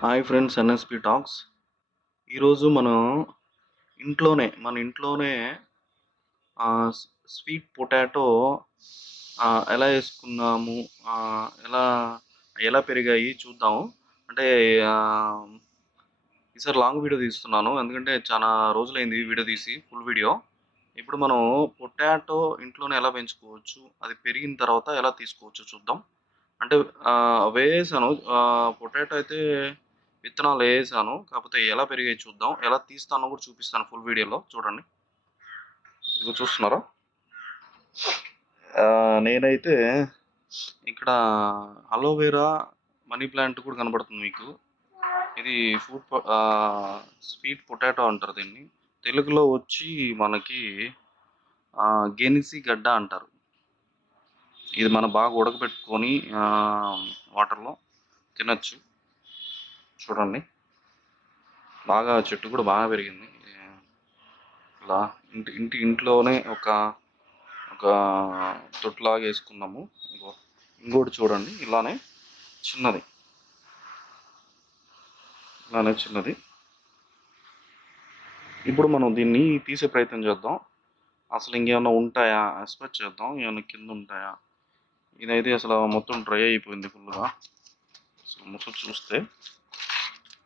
Hi friends NSP talks. ఈరోజు మనం ఇంట్లోనే మన ఇంట్లోనే స్వీట్ పొటాటో ఎలా వేసుకున్నాము ఎలా ఎలా పెరిగాయి చూద్దాము. అంటే ఈసారి లాంగ్ వీడియో తీస్తున్నాను ఎందుకంటే చాలా రోజులైంది వీడియో తీసి ఫుల్ వీడియో. ఇప్పుడు మనం పొటాటో ఇంట్లోనే ఎలా పెంచుకోవచ్చు అది పెరిగిన తర్వాత ఎలా తీసుకోవచ్చు చూద్దాం. అంటే వేసాను పొటాటో అయితే విత్తనాలు వేసాను. కాకపోతే ఎలా పెరిగాయి చూద్దాం. ఎలా తీస్తానో కూడా చూపిస్తాను ఫుల్ వీడియోలో చూడండి. ఇది చూస్తున్నారా? నేనైతే ఇక్కడ అలోవెరా మనీ ప్లాంట్ కూడా కనబడుతుంది మీకు. ఇది ఫుడ్ స్వీట్ పొటాటో అంటారు దీన్ని. తెలుగులో వచ్చి మనకి గెనిసి గడ్డ అంటారు. ఇది మనం బాగా ఉడకబెట్టుకొని వాటర్లో తినచ్చు. చూడండి. బాగా చెట్టు కూడా బాగా పెరిగింది. ఇలా ఇంటి ఇంటి ఇంట్లోనే ఒక ఒక తొట్టులాగా వేసుకున్నాము ఇంకో ఇంకోటి చూడండి. ఇలానే చిన్నది. ఇలానే చిన్నది. ఇప్పుడు మనం దీన్ని తీసే ప్రయత్నం చేద్దాం. అసలు ఇంకేమైనా ఉంటాయా? ఎక్స్పెక్ట్ చేద్దాం. ఏమైనా కింద ఉంటాయా? ఇదైతే అసలు మొత్తం డ్రై అయిపోయింది ఫుల్గా అసలు ముసలు చూస్తే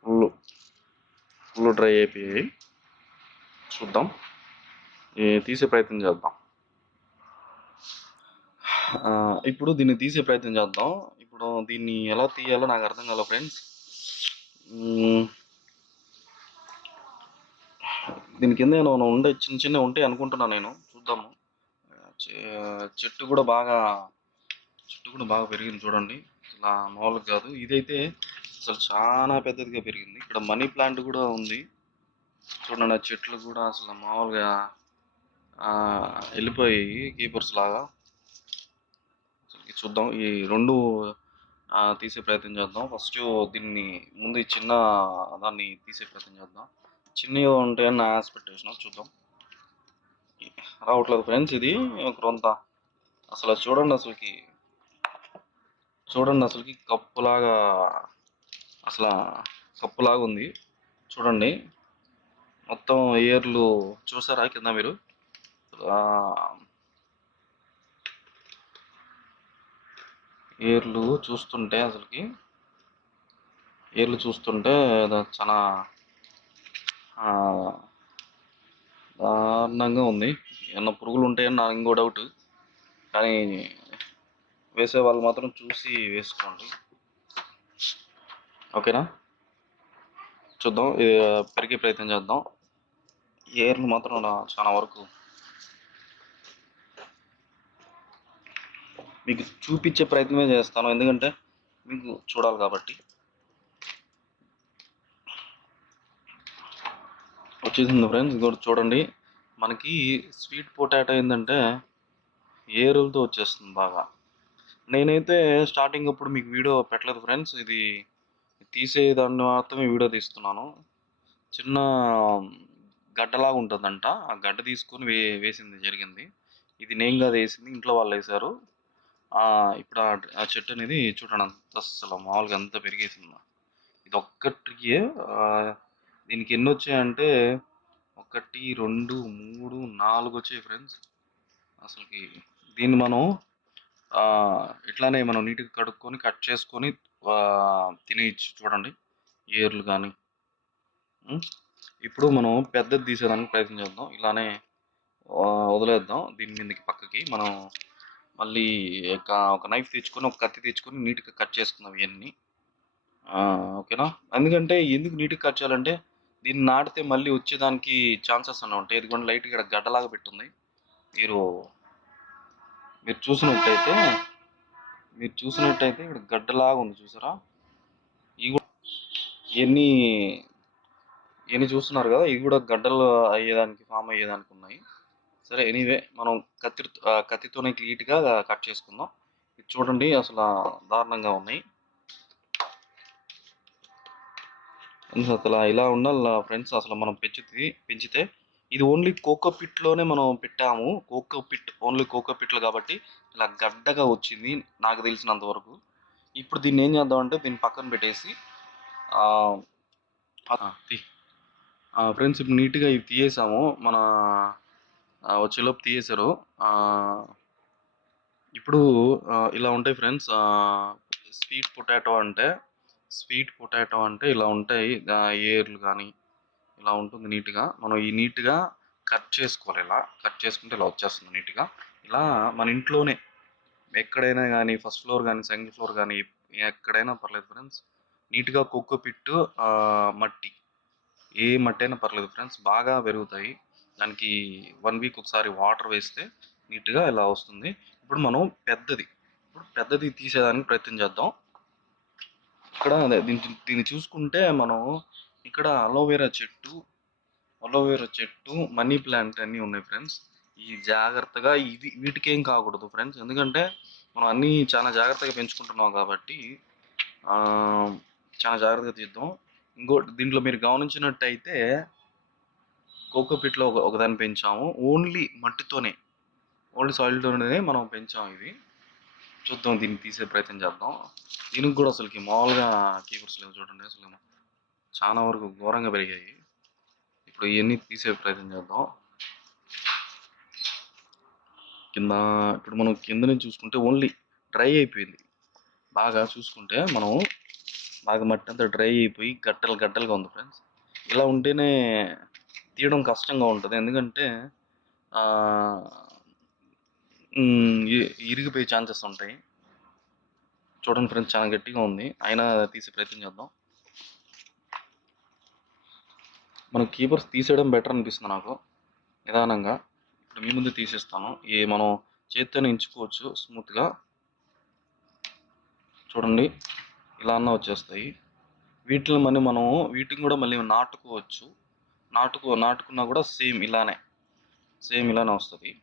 ఫుల్ ఫుల్ డ్రై అయిపోయాయి చూద్దాం. తీసే ప్రయత్నం చేద్దాం. ఇప్పుడు దీన్ని తీసే ప్రయత్నం చేద్దాం. ఇప్పుడు దీన్ని ఎలా తీయాలో నాకు అర్థం కాలే ఫ్రెండ్స్ దీని కింద ఏమైనా ఉండే చిన్న చిన్న ఉంటాయి అనుకుంటున్నా నేను. చూద్దాము. చెట్టు కూడా బాగా చెట్టు కూడా బాగా పెరిగింది చూడండి. ఇలా మామూలుగా కాదు. ఇదైతే అసలు చాలా పెద్దదిగా పెరిగింది. ఇక్కడ మనీ ప్లాంట్ కూడా ఉంది. చూడండి ఆ చెట్లు కూడా అసలు మామూలుగా వెళ్ళిపోయి కీపర్స్ లాగా. చూద్దాం. ఈ రెండు తీసే ప్రయత్నం చేద్దాం. ఫస్ట్ దీన్ని ముందు చిన్న దాన్ని తీసే ప్రయత్నం చేద్దాం. చిన్నవి ఉంటాయని నా ఎక్స్పెక్టేషన్ చూద్దాం. రావట్లేదు ఫ్రెండ్స్ ఇది. కొంత అసలు చూడండి అసలుకి. చూడండి అసలుకి కప్పులాగా అసలు కప్పులాగా ఉంది చూడండి. మొత్తం ఏర్లు చూసారా కింద మీరు? ఏర్లు చూస్తుంటే అసలుకి ఏర్లు చూస్తుంటే చాలా దారుణంగా ఉంది. ఏమన్నా పురుగులు ఉంటాయని నాకు ఇంకో డౌట్ కానీ వేసే వాళ్ళు మాత్రం చూసి వేసుకోండి. ఓకేనా? చూద్దాం. ఇది పెరిగే ప్రయత్నం చేద్దాం. ఏర్లు మాత్రం చాలా వరకు మీకు చూపించే ప్రయత్నమే చేస్తాను. ఎందుకంటే మీకు చూడాలి కాబట్టి. వచ్చేసింది ఫ్రెండ్స్ ఇంకోటి చూడండి. మనకి స్వీట్ పొటాటో ఏంటంటే ఏరులతో వచ్చేస్తుంది బాగా. నేనైతే స్టార్టింగ్ అప్పుడు మీకు వీడియో పెట్టలేదు ఫ్రెండ్స్. ఇది తీసే దాన్ని మాత్రమే వీడియో తీస్తున్నాను. చిన్న గడ్డలాగా ఉంటుందంట. ఆ గడ్డ తీసుకొని వే వేసింది జరిగింది. ఇది నేను కాదు వేసింది ఇంట్లో వాళ్ళు వేశారు. ఇప్పుడు ఆ- చెట్టు అనేది చూడండి అంత అసలు మామూలుగా అంత పెరిగేసింది. ఇది ఒక్కటికి దీనికి ఎన్ని వచ్చాయంటే ఒకటి రెండు మూడు నాలుగు వచ్చాయి ఫ్రెండ్స్. అసలుకి దీన్ని మనం ఇట్లానే మనం నీట్గా కడుక్కొని కట్ చేసుకొని తినేయచ్చు చూడండి. ఏర్లు కానీ ఇప్పుడు మనం పెద్దది తీసేదానికి ప్రయత్నం చేద్దాం. ఇలానే వదిలేద్దాం దీని మీదకి పక్కకి. మనం మళ్ళీ ఒక ఒక నైఫ్ తెచ్చుకొని ఒక కత్తి తెచ్చుకొని నీట్గా కట్ చేసుకుందాం ఇవన్నీ ఓకేనా? ఎందుకంటే ఎందుకు నీట్గా కట్ చేయాలంటే దీన్ని నాటితే మళ్ళీ వచ్చేదానికి ఛాన్సెస్ అన్న ఉంటాయి. ఎందుకంటే లైట్ ఇక్కడ గడ్డలాగా పెట్టుంది. మీరు మీరు చూసినట్టయితే మీరు చూసినట్టయితే ఇక్కడ గడ్డలాగా ఉంది చూసారా? ఇవి కూడా ఎన్ని చూస్తున్నారు కదా ఇవి కూడా గడ్డలు అయ్యేదానికి ఫామ్ అయ్యేదానికి ఉన్నాయి. సరే ఎనీవే మనం కత్తి కత్తితోనే క్లీట్గా కట్ చేసుకుందాం. ఇది చూడండి అసలు దారుణంగా ఉన్నాయి. అసలు ఇలా ఉండాలి ఫ్రెండ్స్ అసలు మనం పెంచితే పెంచితే ఇది ఓన్లీ కోకో పిట్లోనే మనం పెట్టాము. కోకో పిట్ ఓన్లీ కోకో పిట్లు కాబట్టి ఇలా గడ్డగా వచ్చింది నాకు తెలిసినంత వరకు. ఇప్పుడు దీన్ని ఏం చేద్దామంటే దీన్ని పక్కన పెట్టేసి ఫ్రెండ్స్ ఇప్పుడు నీట్గా ఇవి తీయేసాము మన వచ్చేలోపు తీయేశారు ఇప్పుడు ఇలా ఉంటాయి ఫ్రెండ్స్ స్వీట్ పొటాటో అంటే స్వీట్ పొటాటో అంటే ఇలా ఉంటాయి. ఏర్లు కానీ ఇలా ఉంటుంది నీట్గా. మనం ఈ నీట్గా కట్ చేసుకోవాలి ఇలా. కట్ చేసుకుంటే ఇలా వచ్చేస్తుంది నీట్గా. ఇలా మన ఇంట్లోనే ఎక్కడైనా కానీ ఫస్ట్ ఫ్లోర్ కానీ సెకండ్ ఫ్లోర్ కానీ ఎక్కడైనా పర్లేదు ఫ్రెండ్స్. నీట్గా కుక్క పిట్టు మట్టి. ఏ మట్టి అయినా పర్లేదు ఫ్రెండ్స్. బాగా పెరుగుతాయి. దానికి వన్ వీక్ ఒకసారి వాటర్ వేస్తే నీట్గా ఇలా వస్తుంది. ఇప్పుడు మనం పెద్దది. ఇప్పుడు పెద్దది తీసేదానికి ప్రయత్నం చేద్దాం. ఇక్కడ అదే దీన్ని దీన్ని చూసుకుంటే మనం ఇక్కడ అలోవెరా చెట్టు అలోవెరా చెట్టు మనీ ప్లాంట్ అన్నీ ఉన్నాయి ఫ్రెండ్స్. ఈ జాగ్రత్తగా ఇది వీటికేం కాకూడదు ఫ్రెండ్స్. ఎందుకంటే మనం అన్నీ చాలా జాగ్రత్తగా పెంచుకుంటున్నాం కాబట్టి చాలా జాగ్రత్తగా తీద్దాం. ఇంకోటి దీంట్లో మీరు గమనించినట్టయితే కోకోపిట్లో ఒక ఒకదాన్ని పెంచాము. ఓన్లీ మట్టితోనే ఓన్లీ సాయిల్తోనే మనం పెంచాము ఇది. చూద్దాం దీన్ని తీసే ప్రయత్నం చేద్దాం. దీనికి కూడా అసలుకి మామూలుగా కీపర్స్ లేవు చూడండి అసలు. చాలా వరకు ఘోరంగా పెరిగాయి. ఇప్పుడు ఇవన్నీ తీసే ప్రయత్నం చేద్దాం. కింద ఇప్పుడు మనం కింద నుంచి చూసుకుంటే ఓన్లీ డ్రై అయిపోయింది. బాగా చూసుకుంటే మనం బాగా మట్టి అంతా డ్రై అయిపోయి గట్టలు గట్టలుగా ఉంది ఫ్రెండ్స్ ఇలా ఉంటేనే తీయడం కష్టంగా ఉంటుంది. ఎందుకంటే ఇరిగిపోయే ఛాన్సెస్ ఉంటాయి. చూడండి ఫ్రెండ్స్ చాలా గట్టిగా ఉంది. అయినా తీసే ప్రయత్నం చేద్దాం. మనం కీపర్స్ తీసేయడం బెటర్ అనిపిస్తుంది నాకు. నిదానంగా. ఇప్పుడు మీ ముందు తీసేస్తాను. ఈ మనం చేత్తోనే ఎంచుకోవచ్చు స్మూత్గా చూడండి. ఇలా అన్న వచ్చేస్తాయి. వీటిని మళ్ళీ మనం వీటిని కూడా మళ్ళీ నాటుకోవచ్చు. నాటుకో నాటుకున్నా కూడా సేమ్ ఇలానే. సేమ్ ఇలానే వస్తుంది.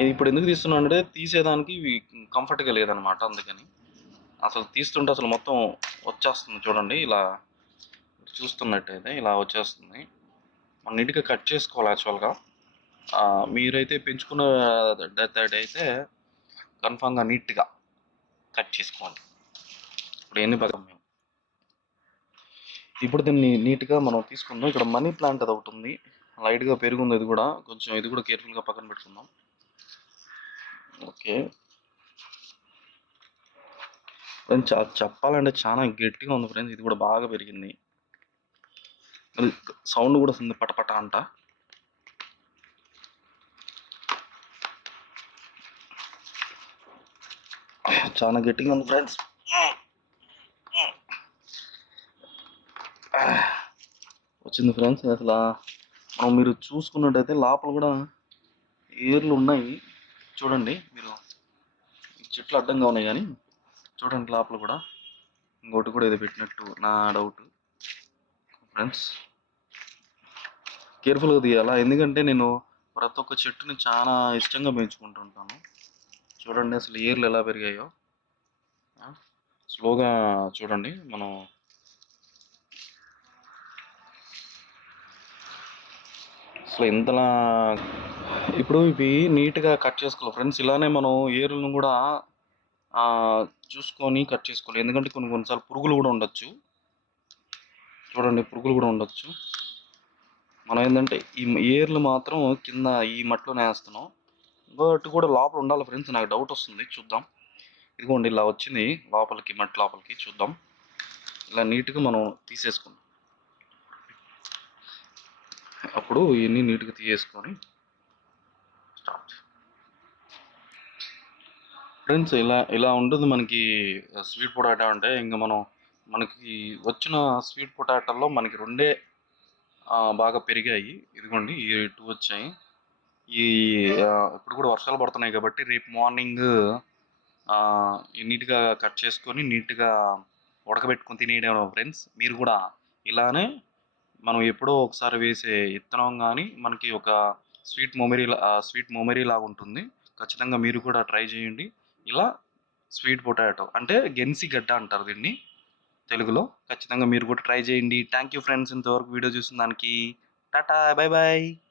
ఇది ఇప్పుడు ఎందుకు తీస్తున్నా అంటే తీసేదానికి ఇవి కంఫర్ట్గా లేదనమాట అందుకని. అసలు తీస్తుంటే అసలు మొత్తం వచ్చేస్తుంది చూడండి ఇలా చూస్తున్నట్టయితే ఇలా వచ్చేస్తుంది. మనం నీట్గా కట్ చేసుకోవాలి యాక్చువల్గా. మీరైతే పెంచుకున్న అయితే కన్ఫామ్గా నీట్గా కట్ చేసుకోండి. ఇప్పుడు ఎన్ని పగం మేము ఇప్పుడు దీన్ని నీట్గా మనం తీసుకుందాం. ఇక్కడ మనీ ప్లాంట్ అది ఒకటి ఉంది. లైట్గా పెరుగుంది ఇది కూడా. కొంచెం ఇది కూడా కేర్ఫుల్గా పక్కన పెట్టుకుందాం. ఓకే. చెప్పాలంటే చాలా గట్టిగా ఉంది ఫ్రెండ్స్. ఇది కూడా బాగా పెరిగింది. సౌండ్ కూడా వస్తుంది పటపట అంట. చాలా గట్టిగా ఉంది ఫ్రెండ్స్. వచ్చింది ఫ్రెండ్స్ అసలు మనం మీరు చూసుకున్నట్టయితే లోపల కూడా ఏర్లు ఉన్నాయి. చూడండి మీరు. చెట్లు అడ్డంగా ఉన్నాయి కానీ. చూడండి లోపల కూడా. ఇంకోటి కూడా ఏదో పెట్టినట్టు నా డౌట్ ఫ్రెండ్స్ కేర్ఫుల్గా తీయాలా? ఎందుకంటే నేను ప్రతి ఒక్క చెట్టుని చాలా ఇష్టంగా పెంచుకుంటుంటాను. చూడండి అసలు ఏర్లు ఎలా పెరిగాయో. స్లోగా చూడండి మనం. అసలు ఇంతలా ఇప్పుడు ఇవి నీట్గా కట్ చేసుకోవాలి. ఫ్రెండ్స్ ఇలానే మనం ఏర్లను కూడా చూసుకొని కట్ చేసుకోవాలి. ఎందుకంటే కొన్ని కొన్నిసార్లు పురుగులు కూడా ఉండొచ్చు. చూడండి పురుగులు కూడా ఉండొచ్చు. మనం ఏంటంటే ఈ ఏర్లు మాత్రం కింద ఈ మట్టిలోనే వేస్తున్నాం ఇంకోటి కూడా లోపల ఉండాలి ఫ్రెండ్స్. నాకు డౌట్ వస్తుంది. చూద్దాం. ఇదిగోండి ఇలా వచ్చింది. లోపలికి మట్టి లోపలికి చూద్దాం. ఇలా నీట్గా మనం తీసేసుకుందాం. అప్పుడు ఇవన్నీ నీట్గా తీసేసుకొని స్టార్ట్. ఫ్రెండ్స్ ఇలా ఇలా ఉంటుంది మనకి స్వీట్ పొటాటో అంటే ఇంకా మనం మనకి వచ్చిన స్వీట్ పొటాటోల్లో మనకి రెండే బాగా పెరిగాయి. ఇదిగోండి ఈ టూ వచ్చాయి. ఈ ఇప్పుడు కూడా వర్షాలు పడుతున్నాయి కాబట్టి రేపు మార్నింగ్ నీట్గా కట్ చేసుకొని నీట్గా ఉడకబెట్టుకొని తినేయడం ఫ్రెండ్స్ మీరు కూడా ఇలానే మనం ఎప్పుడో ఒకసారి వేసే ఇత్తనం కానీ మనకి ఒక స్వీట్ మెమరీ స్వీట్ మెమరీ లాగా ఉంటుంది. ఖచ్చితంగా మీరు కూడా ట్రై చేయండి. ఇలా స్వీట్ పొటాటో అంటే గెన్సి గడ్డ అంటారు దీన్ని తెలుగులో. ఖచ్చితంగా మీరు కూడా ట్రై చేయండి. థ్యాంక్ యూ ఫ్రెండ్స్ ఇంతవరకు వీడియో చూసిన దానికి టాటా బాయ్ బాయ్